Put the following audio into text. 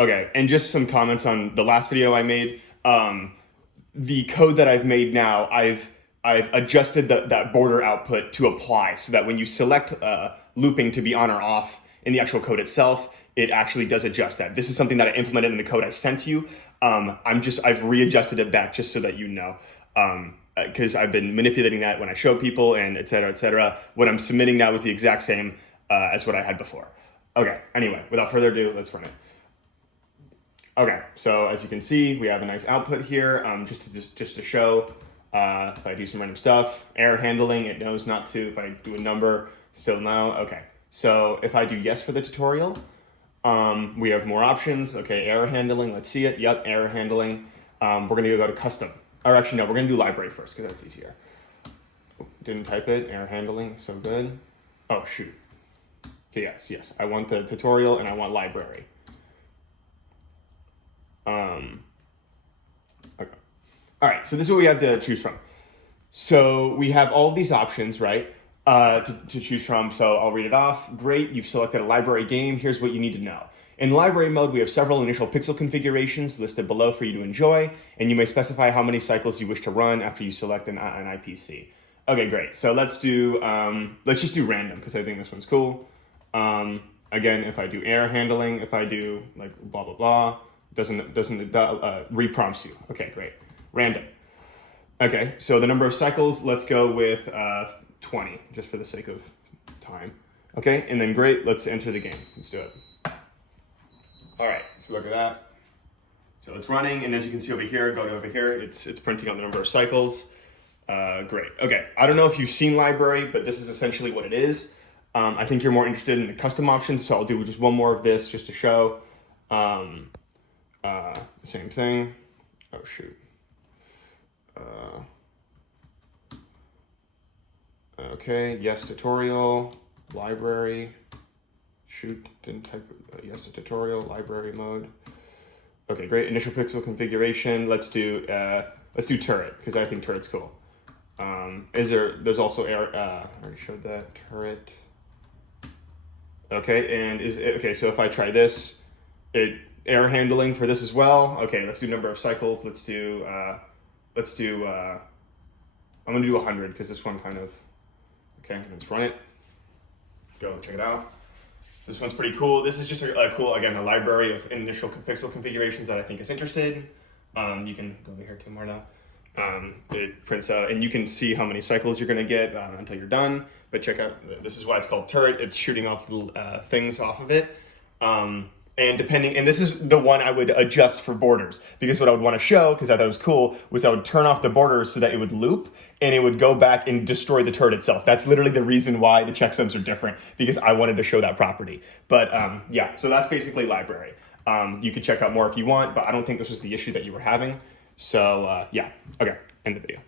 Okay, and just some comments on the last video I made. The code that I've made now, I've adjusted that border output to apply so that when you select looping to be on or off in the actual code itself, it actually does adjust that. This is something that I implemented in the code I sent you. I've readjusted it back just so that you know. Because I've been manipulating that when I show people and et cetera, et cetera. What I'm submitting now is the exact same as what I had before. Okay, anyway, without further ado, let's run it. Okay, so as you can see, we have a nice output here. Just to show, if I do some random stuff, error handling, it knows not to. If I do a number, still no. Okay, so if I do yes for the tutorial, we have more options. Okay, error handling, let's see it. Yep, error handling. We're gonna go to custom. Or actually, no, we're gonna do library first because that's easier. Didn't type it, error handling, so good. Oh, shoot. Okay, yes. I want the tutorial and I want library. Okay. All right, so this is what we have to choose from. So we have all of these options, right, to choose from. So I'll read it off. Great, you've selected a library game. Here's what you need to know. In library mode, we have several initial pixel configurations listed below for you to enjoy, and you may specify how many cycles you wish to run after you select an IPC. Okay, great. So let's just do random because I think this one's cool. Again, if I do error handling, if I do like blah blah blah, doesn't reprompts you. Okay, great. Random. Okay, so the number of cycles, let's go with 20, just for the sake of time. Okay, and then great, let's enter the game. Let's do it. All right, so look at that. So it's running, and as you can see over here, go to over here, it's printing out the number of cycles. Great. Okay, I don't know if you've seen library, but this is essentially what it is. I think you're more interested in the custom options, so I'll do just one more of this just to show. Same thing. Oh, shoot. Okay, yes, tutorial, library. Shoot, didn't type yes to tutorial, library mode. Okay, great. Initial pixel configuration. Let's do turret because I think turret's cool. There's also error. I already showed that turret. Okay, and okay. So if I try this, error handling for this as well. Okay, let's do number of cycles. Let's do. I'm gonna do 100 because this one kind of. Okay, let's run it. Go check it out. This one's pretty cool. This is just a cool, again, a library of initial pixel configurations that I think is interesting. You can go over here to more now. It prints out, and you can see how many cycles you're gonna get until you're done. But check out, this is why it's called turret. It's shooting off little things off of it. And this is the one I would adjust for borders, because what I would want to show, because I thought it was cool, was I would turn off the borders so that it would loop and it would go back and destroy the turret itself. That's literally the reason why the checksums are different, because I wanted to show that property. But yeah, so that's basically library. You could check out more if you want, but I don't think this was the issue that you were having. So yeah, okay, end the video.